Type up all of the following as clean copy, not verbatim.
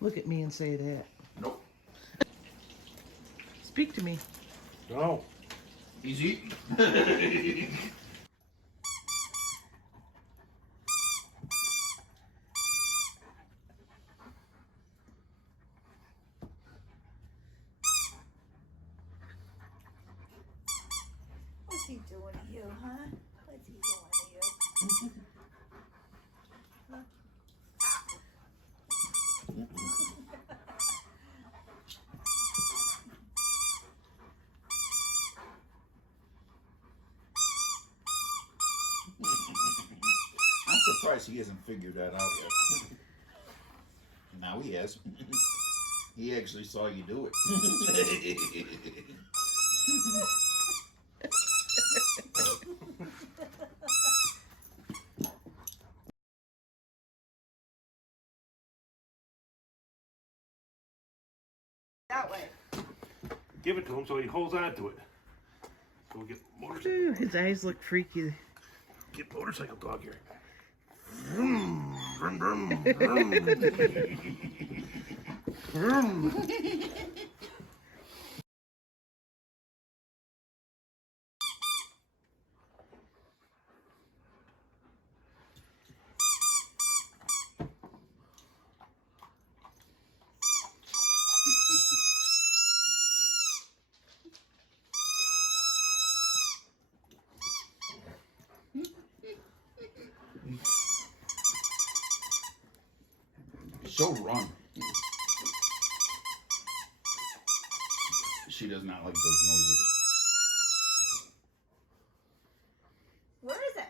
Look at me and say that. Nope. Speak to me. No. He's eating. What's he doing to you, huh? What's he doing to you? I'm surprised he hasn't figured that out yet. Now he has. He actually saw you do it. That way. Give it to him so he holds on to it. So we get motorcycle. Ooh, his eyes look freaky. Get motorcycle dog here. Vroom, vroom, vroom, vroom. Vroom. She'll run. She does not like those noises. Where is it?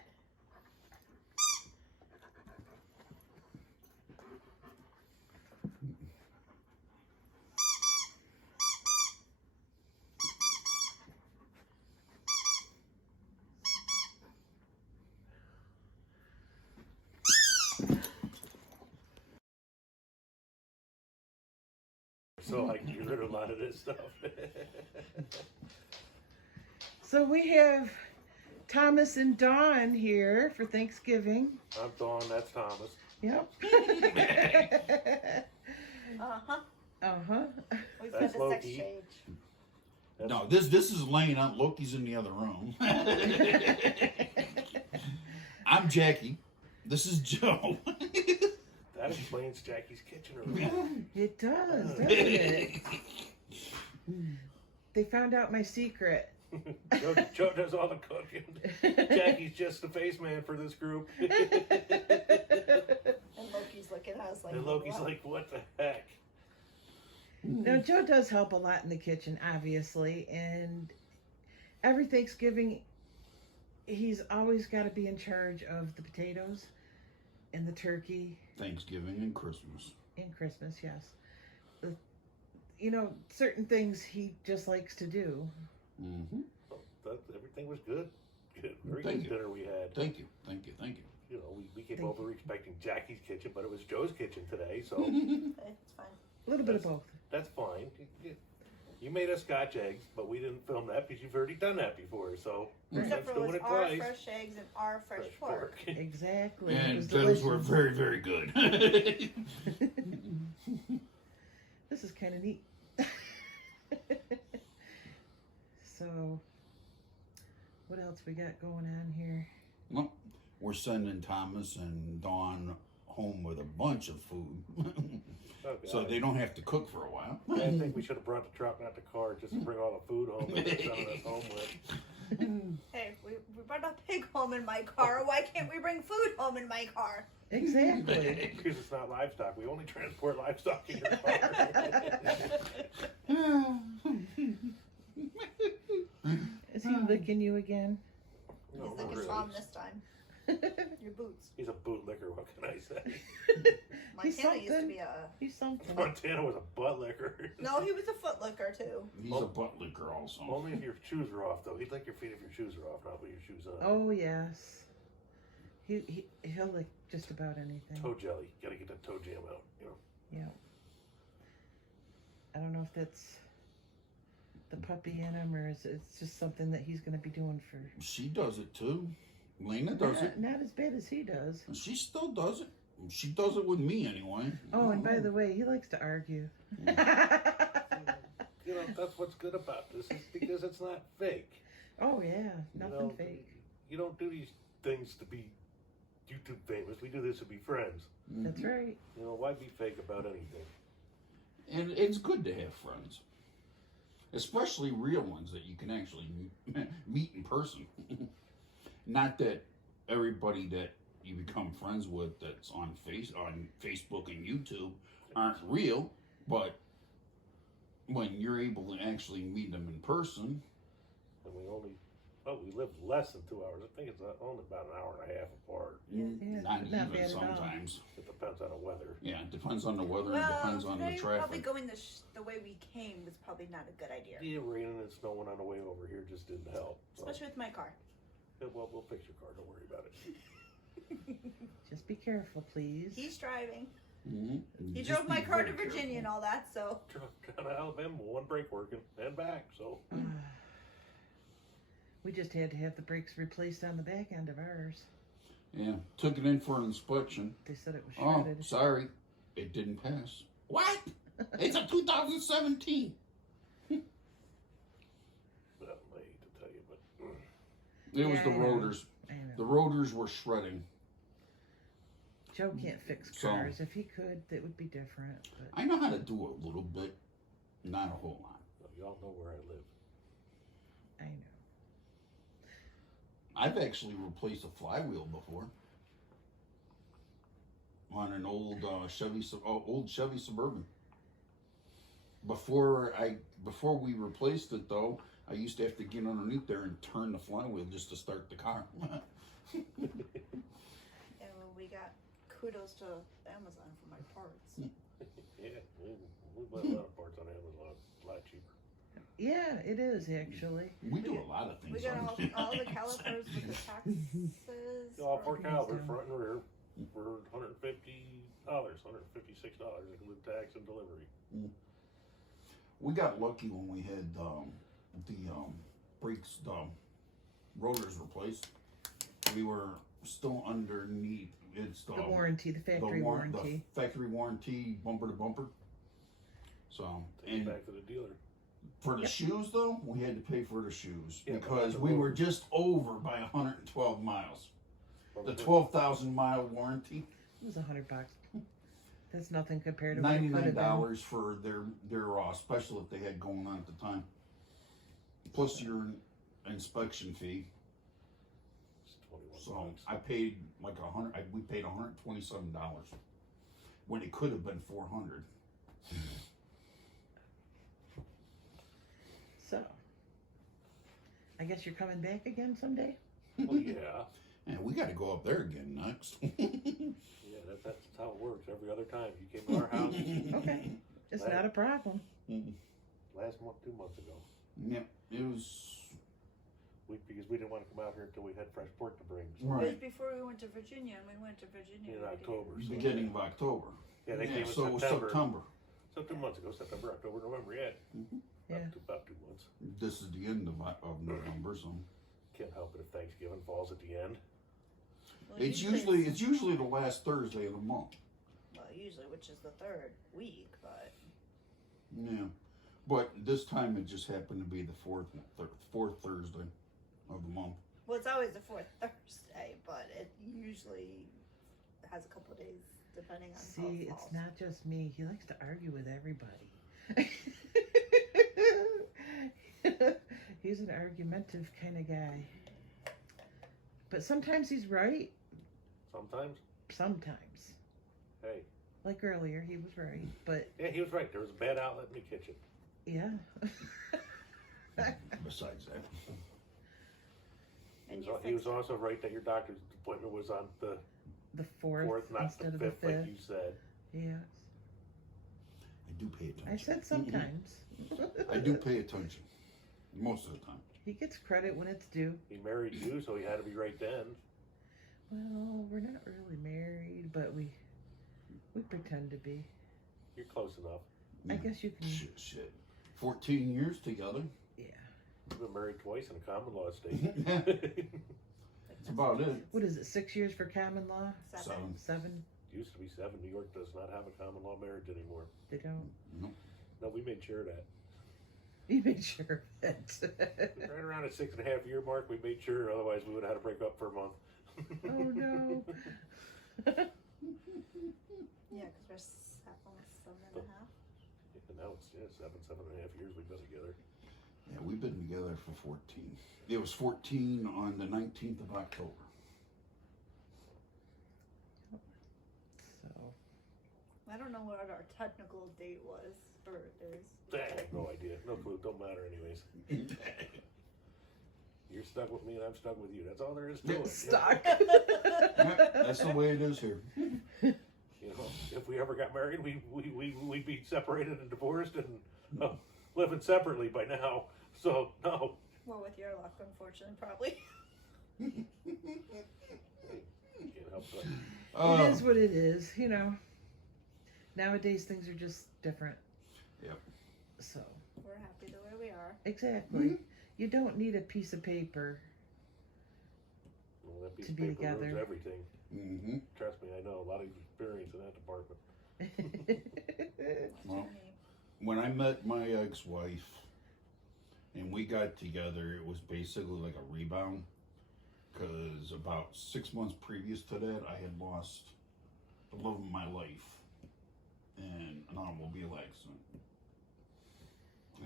So I can get rid of a lot of this stuff. So we have Thomas and Dawn here for Thanksgiving. I'm Dawn, that's Thomas. Yep. Uh-huh. Uh-huh. We've That's got a sex Loki. change. No, this is laying out. Loki's in the other room. I'm Jackie. This is Joe. That explains Jackie's kitchen room. It does, doesn't it? They found out my secret. Joe does all the cooking. Jackie's just the face man for this group. And Loki's looking at us like, And Loki's what? like, what the heck? Now, Joe does help a lot in the kitchen, obviously, and every Thanksgiving, he's always got to be in charge of the potatoes and the turkey. Thanksgiving and Christmas. And Christmas, yes. You know, certain things he just likes to do. Mm-hmm. Everything was good. Good. Very Thank good you. dinner we had. Thank you. Thank you. Thank you. You know, we came Thank over expecting Jackie's kitchen, but it was Joe's kitchen today, so Okay, it's fine. A little bit of both. that's fine. You made us Scotch eggs, but we didn't film that because you've already done that before, so Except for doing it was it our twice. fresh eggs and our fresh pork. Exactly. It And was those were delicious. very, very good. This is kind of neat. So, what else we got going on here? Well, we're sending Thomas and Dawn home with a bunch of food. Okay. So they don't have to cook for a while. I think we should have brought the truck, not the car, just to bring all the food home that they're sending us home with. Hey, we brought a pig home in my car. Why can't we bring food home in my car? Exactly. Because it's not livestock. We only transport livestock in your car. Is he licking you again? He's No, not thinking really. Tom this time. Your boots. He's a bootlicker, what can I say? Montana used to something. be a... He's something. Montana was a butt licker. No, he was a foot licker too. He's a butt licker also. Only if your shoes are off, though. He'd lick your feet if your shoes are off, not with your shoes on. Oh, yes. He'll lick just about anything. Toe jelly. Gotta get that toe jam out, you know. Yeah. I don't know if that's the puppy in him or is it's just something that he's going to be doing for... She does it too. Lena does it. Not as bad as he does. And she still does it. She does it with me anyway. Oh, and by the way, he likes to argue. You know, that's what's good about this, is because it's not fake. Oh yeah, nothing You know, fake. You don't do these things to be YouTube famous. We do this to be friends. That's right. You know, why be fake about anything? And it's good to have friends, especially real ones that you can actually meet in person. Not that everybody that you become friends with that's on Facebook and YouTube aren't real, but when you're able to actually meet them in person. And we live less than 2 hours. I think it's only about an hour and a half apart. Yeah, Not not even bad at all. sometimes. It depends on the weather. Yeah, it depends on the weather. Well, It depends on the today, traffic. probably going the way we came was probably not a good idea. Yeah, raining and snowing on the way over here just didn't help. So, Especially with my car. yeah, well, we'll fix your car. Don't worry about it. Just be careful, please. He's driving. Mm-hmm. He Just drove my be car to very Virginia and careful. all that, so. Truck down to Alabama, one brake working and back. So We just had to have the brakes replaced on the back end of ours. Yeah, took it in for an inspection. They said it was Oh, shredded. sorry, it didn't pass. What? It's a 2017. well, I hate to tell you, but It was the Yeah, I know. rotors. I know. The rotors were shredding. Joe can't fix So- cars. If he could, that would be different. But I know how to do it a little bit, not a whole lot. y'all know where I live. I know. I've actually replaced a flywheel before on an old old Chevy Suburban. Before we replaced it though, I used to have to get underneath there and turn the flywheel just to start the car. And we got kudos to Amazon for my parts. Yeah, we buy a lot of parts on Amazon, a lot cheaper. Yeah, it is actually. We do a lot of things. We got on all the calipers with the taxes. All four for- calibers, front and rear, for $150, $156, include tax and delivery. We got lucky when we had the brakes, the rotors replaced. We were still underneath. It's The warranty, the factory warranty. the factory warranty, bumper to bumper. So, Take it and back to the dealer. for the shoes though, we had to pay for the shoes Yeah, but because not the we were rotors. just over by 112 miles. Well, The we- 12,000 mile warranty, It was $100. That's nothing compared to what it could have been. $99 for their special that they had going on at the time, plus your inspection fee. It's 21 So bucks. I paid like we paid $127 when it could have been $400. So, I guess you're coming back again someday? Well, yeah. And we got to go up there again next. Yeah, that's how it works. Every other time you came to our house Okay. It's Right. not a problem. last month, 2 months ago, Yeah, it was because we didn't want to come out here until we had fresh pork to bring. So It was right before we went to Virginia, and we went to Virginia. in we October. So beginning of October. Yeah, they came in so it was September. September. So 2 months ago, September, October, November, yeah. Yeah. About 2 months. This is the end of November, so Can't help it if Thanksgiving falls at the end. Well, it's usually the last Thursday of the month. Well, usually, which is the third week, but Yeah, but this time it just happened to be the fourth Thursday of the month. well, it's always the fourth Thursday, but it usually has a couple of days depending on how See, it it's falls. not just me. He likes to argue with everybody. He's an argumentative kind of guy. But sometimes he's right. Sometimes. Sometimes. Hey, Like earlier, he was right. But yeah, he was right. There was a bad outlet in the kitchen. yeah. Besides that, And So you he was fixed it. also right that your doctor's appointment was on the The fourth, fourth, not instead the of the fifth, like fifth. you said. Yeah. I do pay attention. I said sometimes. I do pay attention most of the time. He gets credit when it's due. He married you, so he had to be right then. Well, we're not really married, but we pretend to be. You're close enough. I guess you can. Shit. 14 years together. Yeah. You've been married twice in a common law state. That's about it. What is it? 6 years for common law? 7. 7. used to be 7. New York does not have a common law marriage anymore. They don't. No. No, we made sure of that. You made sure of it. Right around the 6.5 year mark, we made sure. Otherwise, we would have had to break up for a month. Oh no. Yeah, because we're almost 7.5. And now it's 7.5 years we've been together. Yeah, we've been together for 14. It was 14 on the 19th of October. So I don't know what our technical date was for theirs. I have no idea. No clue. Don't matter anyways. You're stuck with me and I'm stuck with you. That's all there is to it. stuck. Yeah, that's the way it is here. You know, if we ever got married, we'd be separated and divorced and living separately by now. So, no. Well, with your luck, unfortunately, probably. Can't help but. It is what it is, you know. Nowadays things are just different. Yep. So We're happy the way we are. exactly. You don't need a piece of paper. Well, that piece To of be paper ruins together. everything. Mm-hmm. Trust me, I know a lot of experience in that department. Well, when I met my ex-wife and we got together, it was basically like a rebound. Because about 6 months previous to that, I had lost the love of my life in an automobile accident.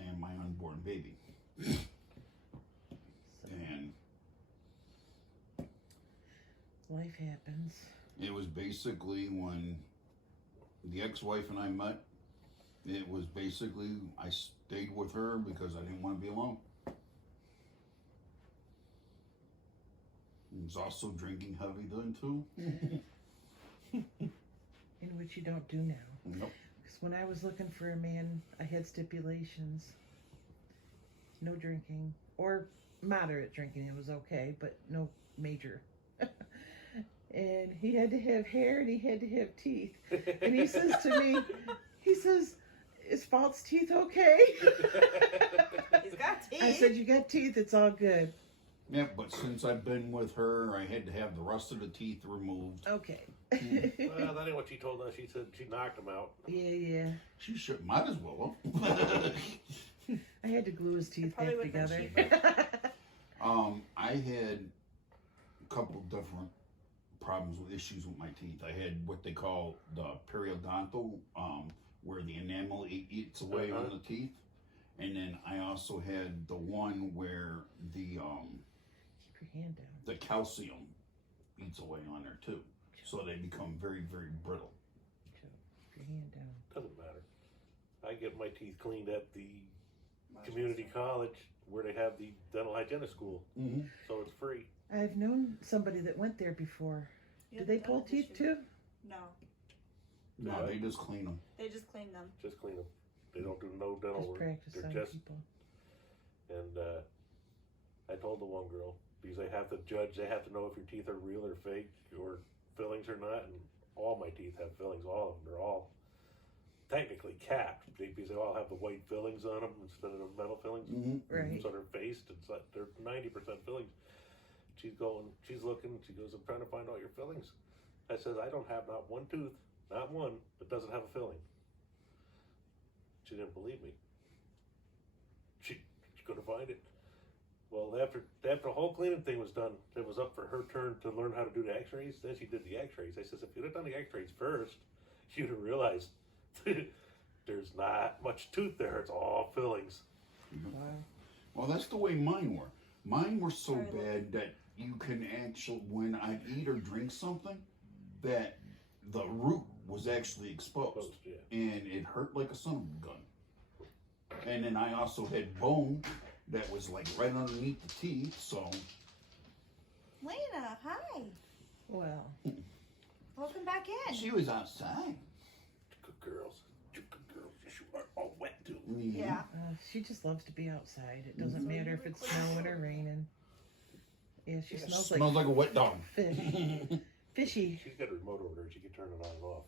And my unborn baby. And Life happens. it was basically when the ex-wife and I met, it was basically, I stayed with her because I didn't want to be alone. I was also drinking heavy then too. In which you don't do now. Nope. Because when I was looking for a man, I had stipulations. No drinking. Or moderate drinking. It was okay, but no major. And he had to have hair and he had to have teeth. And he says to me, he says, is false teeth okay? He's got teeth. I said, you got teeth, it's all good. Yeah, but since I've been with her, I had to have the rest of the teeth removed. Okay. Well, that ain't what she told us. She said she knocked them out. Yeah. She might as well have. I had to glue his teeth probably back would've been together. I had a couple different problems with issues with my teeth. I had what they call the periodontal, where the enamel eats away on the teeth. And then I also had the one where the Keep your hand down. the calcium eats away on there too. So they become very, very brittle. Joe, keep your hand down. Doesn't matter. I get my teeth cleaned at the community college where they have the dental hygienist school. Mm-hmm. So it's free. I've known somebody that went there before. Yeah, Do they that pull was teeth issue. too? No, No, they just clean them. they just clean them. Just clean them. They don't do no dental Just work. practice They're on just, people. and I told the one girl, because they have to judge, they have to know if your teeth are real or fake or fillings or not, and all my teeth have fillings, all of them. They're all technically capped because they all have the white fillings on them instead of the metal fillings. Mm-hmm. Right. So they're faced, it's like they're 90% fillings. She's looking, she goes, I'm trying to find all your fillings. I says, I don't have not one tooth, not one, that doesn't have a filling. She didn't believe me. She couldn't find it. Well, after the whole cleaning thing was done, it was up for her turn to learn how to do the x-rays. Then she did the x-rays. I says, if you'd have done the x-rays first, you'd have realized there's not much tooth there. It's all fillings. Wow. Well, that's the way mine were. Mine were so Sorry, bad that you can actually, when I eat or drink something, that the root was actually exposed. Yeah. And it hurt like a son of a gun. And then I also had bone that was like right underneath the teeth, so. Lena, hi. Well, Welcome back in. She was outside. Good girls. Good girls. Yes, you are all wet too. Yeah. she just loves to be outside. It doesn't matter if it's snowing or raining. Yeah, she Yeah, smells smells like a wet dog. fish. Fishy. She's got a remote over there. She can turn it on and off.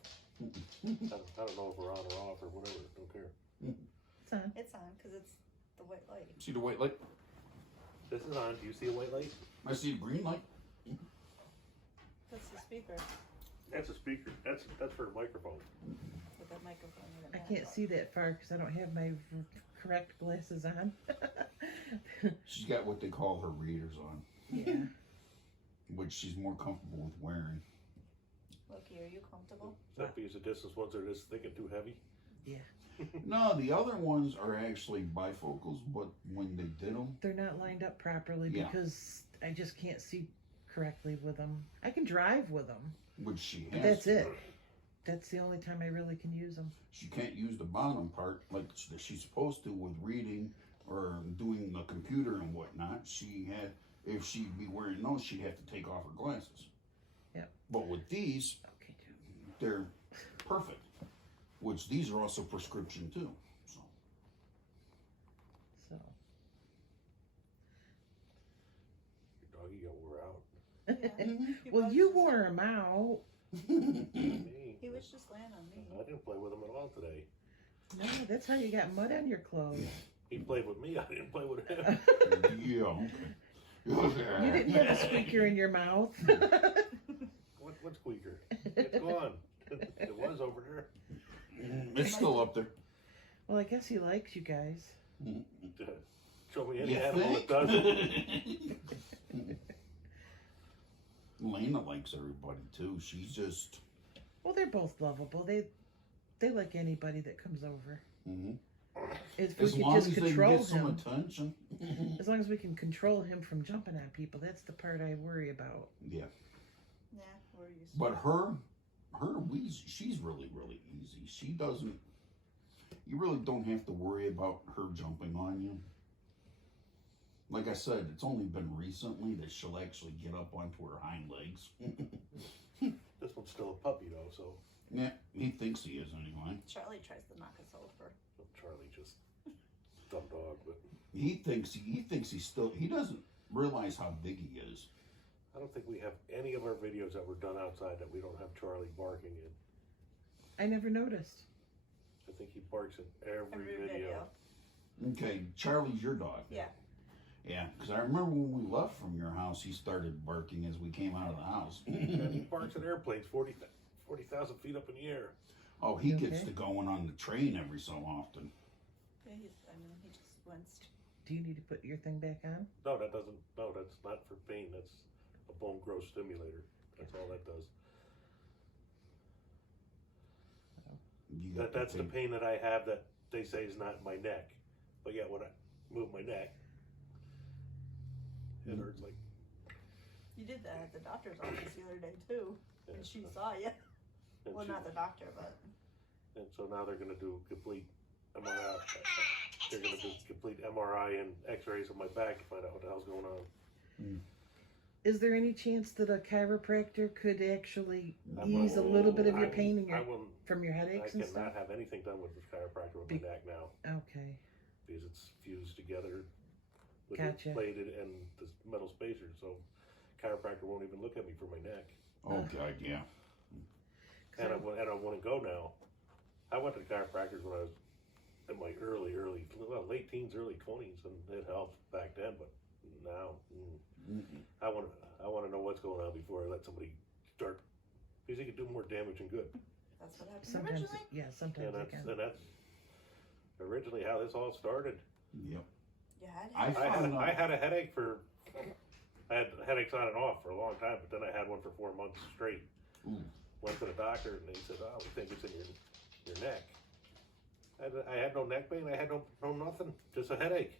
I don't know if we're on or off or whatever. Don't care. It's on. It's on because it's the white light. See the white light? This is on. Do you see a white light? I see a green light. That's the speaker. That's a speaker. That's for a microphone. With that microphone. I can't see that far because I don't have my correct glasses on. She's got what they call her readers on, Yeah. which she's more comfortable with wearing. Loki, are you comfortable? Except these distance ones are just thick and too heavy. No, the other ones are actually bifocals, but when they did them, They're not lined up properly Yeah. because I just can't see correctly with them. I can drive with them, which she but has, that's it. That's the only time I really can use them. she can't use the bottom part like she's supposed to with reading or doing the computer and whatnot. If she'd be wearing those, she'd have to take off her glasses. Yep. But with these, Okay, Joe. they're perfect. Which these are also prescription too. So So. Your doggy got wore out. Yeah. He Well, was you just- wore them out. Me. He was just laying on me. I didn't play with him at all today. No, that's how you got mud on your clothes. He played with me. I didn't play with him. yeah, okay. You didn't have a squeaker in your mouth. What squeaker? It's gone. It was over there. It's still up there. Well, I guess he likes you guys. Show me any You animal that think? doesn't. Lena likes everybody too. She's just. Well, they're both lovable. They like anybody that comes over. Mhm. If we As could long just as they can control get some him, attention. as long as we can control him from jumping on people, that's the part I worry about. Yeah. Yeah, we're used to But it. she's really, really easy. She doesn't. You really don't have to worry about her jumping on you. Like I said, it's only been recently that she'll actually get up onto her hind legs. This one's still a puppy though, so Yeah, he thinks he is anyway. Charlie tries to knock us over. Charlie just dumb dog. But He thinks he's still. He doesn't realize how big he is. I don't think we have any of our videos that were done outside that we don't have Charlie barking in. I never noticed. I think he barks in every video. Okay, Charlie's your dog. Yeah. Yeah, because I remember when we left from your house, he started barking as we came out of the house. And he barks in airplanes 40,000 feet up in the air. Oh, he gets Okay. to going on the train every so often. Yeah, he just winced. Do you need to put your thing back on? No, that doesn't. No, that's not for pain. That's a bone growth stimulator. That's all that does. You got That's the big- pain that I have that they say is not in my neck. But yeah, when I move my neck, it hurts like. You did that at the doctor's office the other day too, Yeah, and she saw you. and Well, she- not the doctor, but And so now they're going to do complete MRI. They're going to do complete MRI and X-rays of my back to find out what the hell's going on. Is there any chance that a chiropractor could actually I ease a little bit of your I- pain in I your, will. from your I headaches and cannot stuff? have anything done with this chiropractor with my Be- neck now Okay. because it's fused together with Gotcha. the plated and the metal spacer. So chiropractor won't even look at me for my neck. Oh God, yeah. And I want to go now. I went to the chiropractors when I was in my late teens, early 20s, and it helped back then. But now, I want to know what's going on before I let somebody start, because he could do more damage than good. that's what happened Sometimes, originally. yeah, sometimes it can. And that's originally how this all started. Yep. You had I it. found I out. had a headache I had headaches on and off for a long time, but then I had one for 4 months straight. Ooh. Went to the doctor and they said, "Oh, we think it's in your neck." I had no neck pain. I had no nothing, just a headache.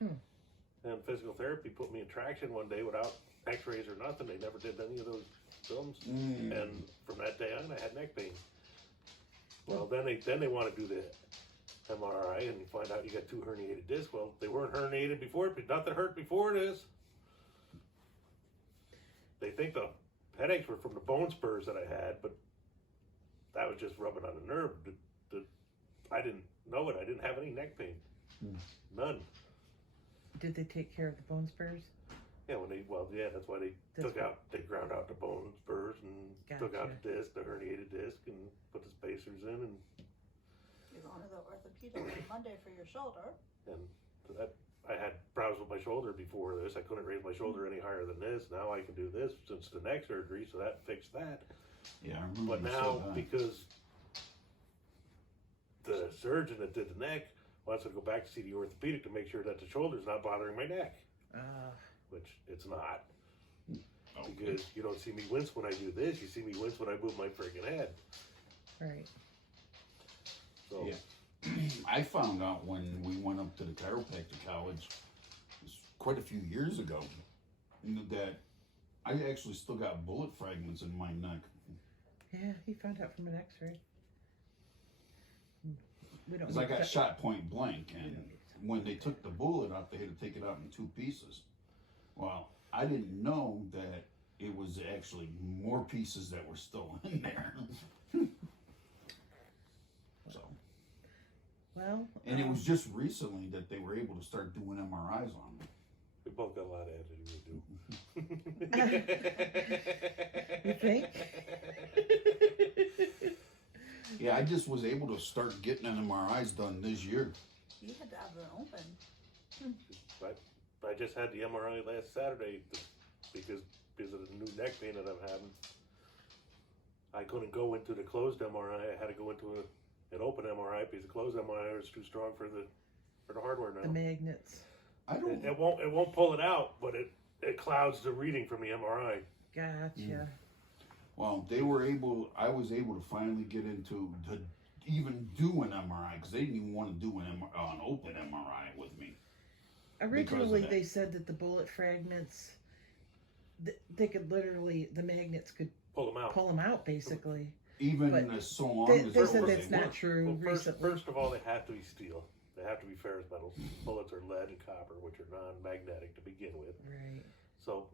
And physical therapy put me in traction one day without X-rays or nothing. They never did any of those films, and from that day on, I had neck pain. Well, then they want to do the MRI and you find out you got 2 herniated discs. Well, they weren't herniated before, but nothing hurt before this. They think the headaches were from the bone spurs that I had, but that was just rubbing on the nerve. I didn't know it. I didn't have any neck pain. None. Did they take care of the bone spurs? Yeah, that's why they ground out the bone spurs and took out the disc, the herniated disc, and put the spacers in, and You're going to the orthopedic on Monday for your shoulder. so I had problems with my shoulder before this. I couldn't raise my shoulder any higher than this. Now I can do this since the neck surgery, so that fixed that. Yeah, I remember. But you now, said that. because the surgeon that did the neck wants to go back to see the orthopedic to make sure that the shoulder's not bothering my neck, which it's not. Okay. Because you don't see me wince when I do this. You see me wince when I move my freaking head. Right. So Yeah. I found out when we went up to the chiropractic college, it was quite a few years ago, that I actually still got bullet fragments in my neck. Yeah, he found out from an X-ray. We don't. Because I need got to- shot point blank, we and don't need to- when they took the bullet out, they had to take it out in 2 pieces. Well, I didn't know that it was actually more pieces that were still in there. So, Well, and it was just recently that they were able to start doing MRIs on me. we both got a lot of attitude to do. You think? Yeah, I just was able to start getting MRIs done this year. You had to have them open. I just had the MRI last Saturday because of the new neck pain that I'm having. I couldn't go into the closed MRI. I had to go into an open MRI because the closed MRI was too strong for the hardware the now. magnets. I don't. It won't pull it out, but it clouds the reading from the MRI. Gotcha. Well, I was able to finally get into to even do an MRI because they didn't even want to do an open MRI with me. Originally, that. they said that the bullet fragments, they could literally, the magnets could Pull them out. pull them out, basically. Even But as so long They, as they it said was, that's they not weren't. true Well, recently. first of all, they have to be steel. They have to be ferrous metals. Bullets are lead and copper, which are non-magnetic to begin with. Right. So,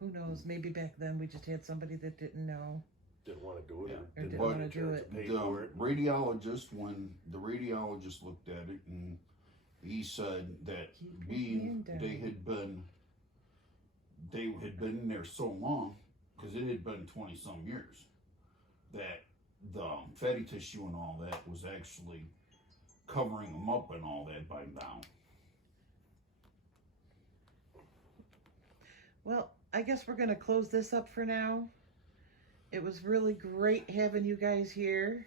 Who knows? Maybe back then we just had somebody that didn't know. didn't want to do it Yeah. or Or didn't didn't have wanna the do insurance it. to pay The for it. radiologist, when the radiologist looked at it, and he said that Keep your being hand down. they had been in there so long, because it had been 20-some years, that the fatty tissue and all that was actually covering them up and all that by now. Well, I guess we're going to close this up for now. It was really great having you guys here.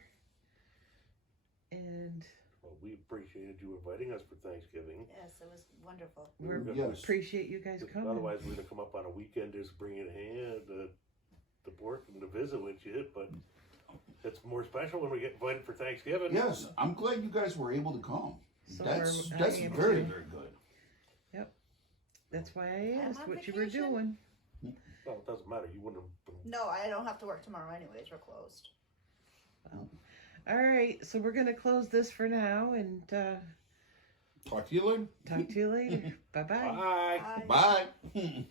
And Well, we appreciated you inviting us for Thanksgiving. Yes, it was wonderful. we Yes. appreciate you guys coming. Otherwise, we're gonna come up on a weekend just bring in hand to work and to visit with you. But it's more special when we get invited for Thanksgiving. Yes, I'm glad you guys were able to come. So That's I am very, too. very good. That's why I I'm asked on what you were vacation. doing. Well, it doesn't matter. You wouldn't have. No, I don't have to work tomorrow anyways. We're closed. All right, so we're going to close this for now and Talk to you later. talk to you later. Bye-bye. Bye. Bye. Bye.